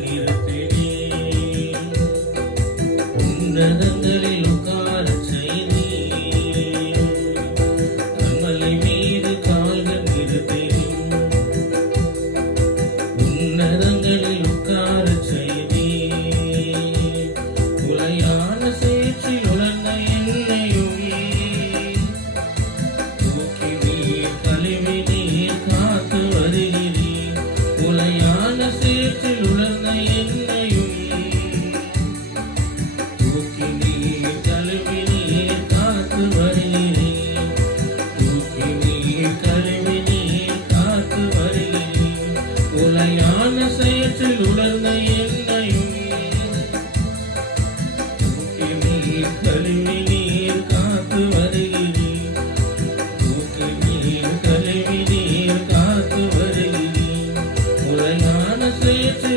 நிறுத்தினே உன்னதங்களில் உட்காரச் செய்தீ கண்மலை மீது கால்கள் நிறுத்தினே உன்னதங்களில் உட்காரச் செய்தீ உலையான சேற்றில் உலர்ந்த என்னையும் தூக்கி நீர் கழுவி நீர் காத்து வருகிறீர் உலையான சேற்றில் உலர்ந்த என்னையும் தூக்கி நீர் கழுவி நீர் காத்து வருகிறீர் தூக்கி நீர் கழுவி நீர் காத்து வருகிறீர் உலையான சேற்றில் உலர்ந்த என்னையும் தூக்கி நீர் கழுவி நீர் காத்து வருகிறீர் தூக்கி நீர் கழுவி நீர் காத்து வருகிறீர் உலையான சேற்றில்